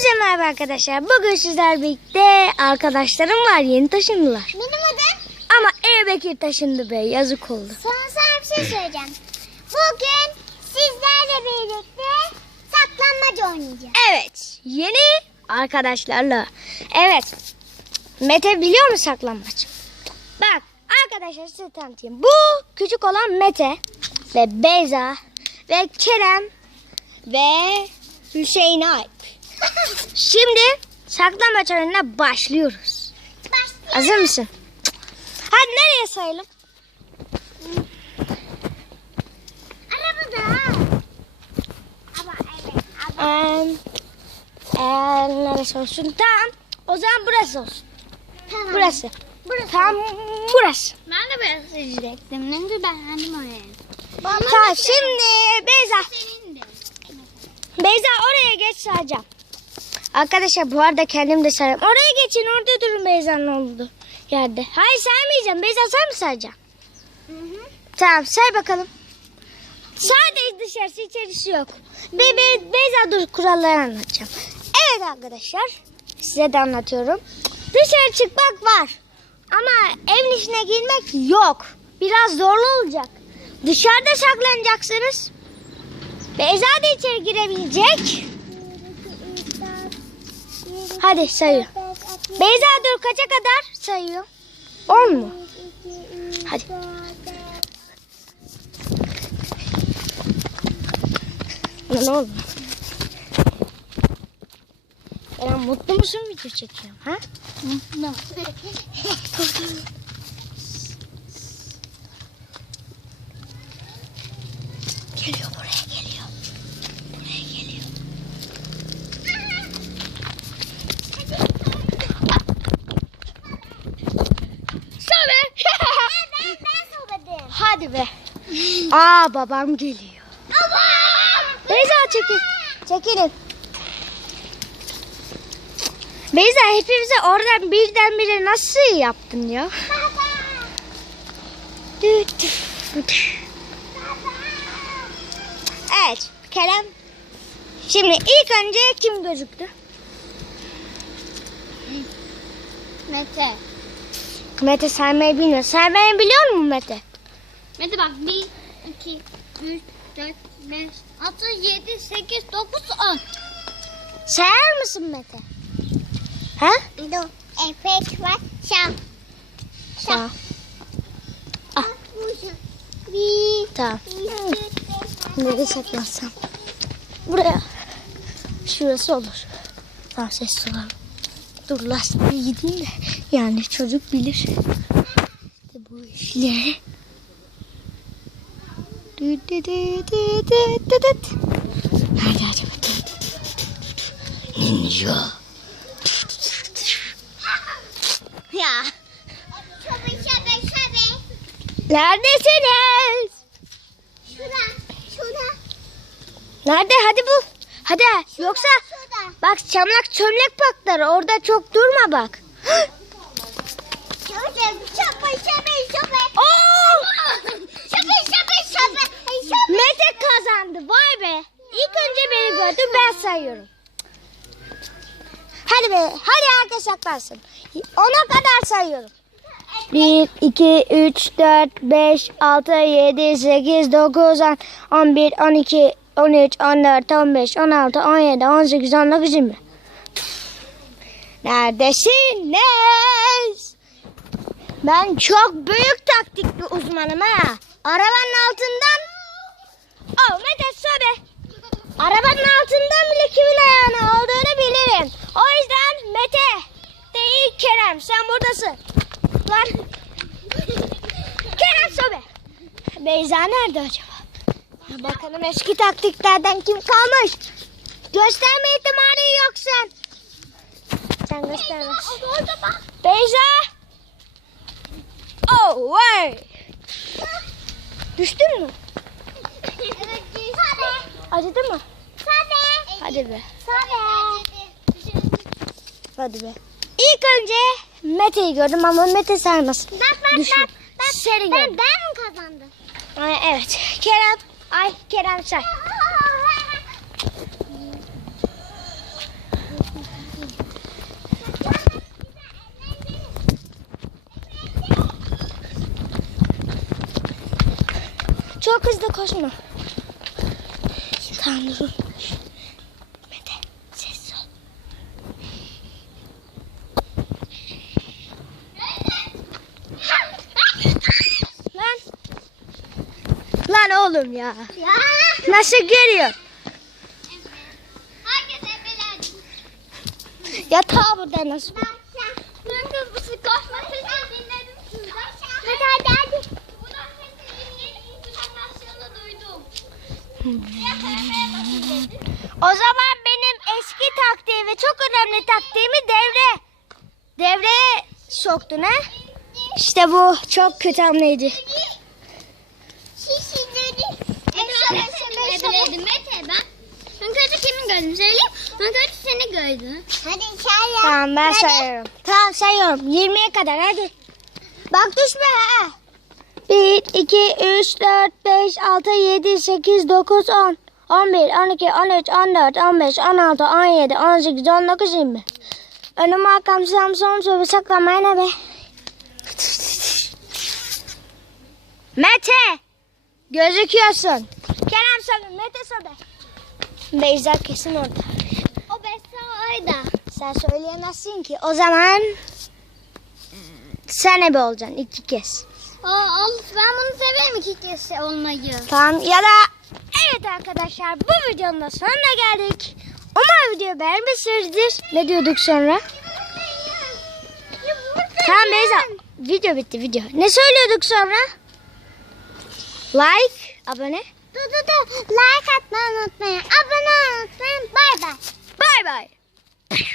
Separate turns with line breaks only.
Hepinize merhaba arkadaşlar. Bugün sizler birlikte arkadaşlarım var. Yeni taşındılar.
Benim adım?
Ama bekir taşındı be. Yazık oldu.
Sana sana bir şey söyleyeceğim. Bugün sizlerle birlikte saklanmaca oynayacağız.
Evet. Yeni arkadaşlarla. Evet. Mete biliyor musun saklanmaç? Bak arkadaşlar size tanıtayım. Bu küçük olan Mete ve Beyza ve Kerem ve Hüseyin Ay. Şimdi saklama oyununa başlıyoruz. Başlayalım. Hazır mısın? Hadi nereye sayalım?
Arabada. Ama evet.
Ee, ee, neresi olsun? Tamam. O zaman burası olsun. Tamam. Burası. Burası. Tam burası.
Ben de burası diyecektim. Çünkü ben kendim oraya.
Tamam şimdi Beyza. Beyza oraya geç sadece. Arkadaşlar bu arada kendim de sarayım. Oraya geçin orada durun Beyza'nın oldu yerde. Hayır saymayacağım. Beyza sen mi sayacaksın? Hı hı. Tamam say bakalım. Sadece dışarısı içerisi yok. Be, be, Beyza dur kuralları anlatacağım. Evet arkadaşlar size de anlatıyorum. Dışarı çıkmak var. Ama evin içine girmek yok. Biraz zorlu olacak. Dışarıda saklanacaksınız. Beyza da içeri girebilecek. Hadi sayıyor. Beyza dur kaça kadar sayıyor? 10 mu? Hadi. ne oldu? Eren mutlu musun video çekiyorum ha?
Mutlu.
Aa babam geliyor. Beyza çekil. Çekilin. Beyza hepimize oradan birden bire nasıl yaptın ya? Evet Kerem. Şimdi ilk önce kim gözüktü? Mete. Mete saymayı bilmiyor. Saymayı biliyor musun Mete?
Mete bak bir 2, 3, 4, 5, 6, 7, 8, 9,
10. Sayar mısın Mete? Ha?
Dur. Efek var. Şah. Şah. Ah.
Bir. Tamam. Nereye saklansam? Buraya. Şurası olur. Tamam ses olalım. Dur lastiğe gideyim de. Yani çocuk bilir. İşte bu işleri. Hadi acaba. Ninja. Ya. Neredesiniz?
Şura, şura.
Nerede? Hadi bul. Hadi. Şurada, Yoksa şurada. bak çamlak çömlek patlar. Orada çok durma bak.
Şurada, şurada, şurada.
Oh. Mete kazandı. Vay be. İlk önce beni gördü. Ben sayıyorum. Hadi be. Hadi herkes yaklansın. Ona kadar sayıyorum. 1, 2, 3, 4, 5, 6, 7, 8, 9, 10, 11, 12, 13, 14, 15, 16, 17, 18, 19, 20. Neredesiniz? Ben çok büyük taktik bir uzmanım ha. Arabanın altından Ahmet oh, söyle. Arabanın altından bile kimin ayağını olduğunu bilirim. O yüzden Mete değil Kerem sen buradasın. Lan, Kerem söyle. Beyza nerede acaba? Bakalım eski taktiklerden kim kalmış? Gösterme ihtimali yok sen. Sen göstermez. Beyza. Oh, wait. Düştün mü?
Evet düştüm. Acıdı mı? Tabii. Hadi be. Tabii.
Hadi be. İlk önce Mete'yi gördüm ama Mete sarmaz.
Bak bak Düşün. bak. bak. Seni ben, gördüm. ben mi kazandım?
Ay, evet. Kerem. Ay Kerem say. Çok hızlı koşma. Tamam durun. Mete ses ol. Lan. Lan oğlum ya. ya. Nasıl geliyor? Yatağı burada nasıl? Ben O zaman benim eski taktiği ve çok önemli taktiğimi devre devreye soktun ha? İşte bu çok kötü hamleydi.
Önce kimi gördüm söyleyeyim. Önce seni gördüm.
Hadi sen
Tamam ben sayıyorum. Tamam sayıyorum. 20'ye kadar hadi. Bak düşme ha. 1, 2, 3, 4, 5, 6, 7, 8, 9, 10. 11, 12, 13, 14, 15, 16, 17, 18, 19, 20. Önüm arkam Samsun soru saklamaya ne be? Mete! Gözüküyorsun. Kerem Sabi, Mete Sabi. Beyza kesin orada.
O Beyza orada.
Sen söyleyemezsin ki. O zaman sen ebe olacaksın iki kez.
Aa, ben bunu severim ikisi olmayı.
Tamam ya da evet arkadaşlar bu videonun da sonuna geldik. Umarım videoyu beğenmişsinizdir. Ne diyorduk sonra? Tamam Beyza video bitti video. Ne söylüyorduk sonra? Like, abone.
Dur dur dur like atmayı unutmayın. Abone olmayı unutmayın. Bay bay.
Bay bay.